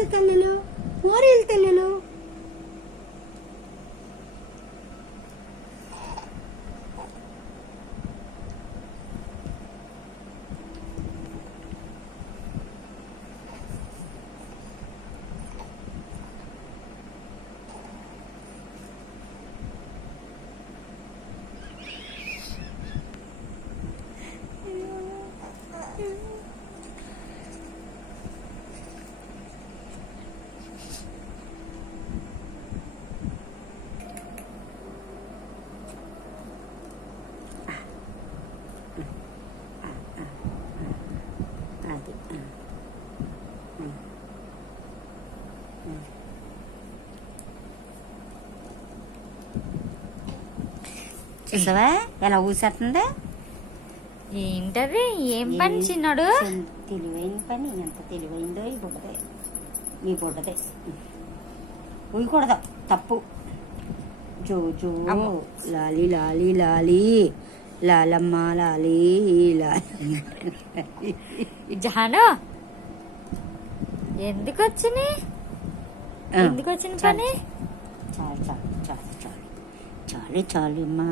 వెళ్తాను నేను, ఊరు వెళ్తాను నేను. చూసావా ఎలా ఊసేస్తుందా? ఏంటది? ఏం పని చిన్నాడు? తెలివైన పని. ఎంత తెలివైందో ఈ బుడ్డదే, మీ బుడ్డదే. ఊయకూడదు, తప్పు. జో జో లాలి లాలి లాలి లాలమ్మ లాలి లాలి. జాను ఎందుకు వచ్చినాయి? ఎందుకు వచ్చిన పని? చాలు చాలు చాలు చాలు చాలు చాలు అమ్మా.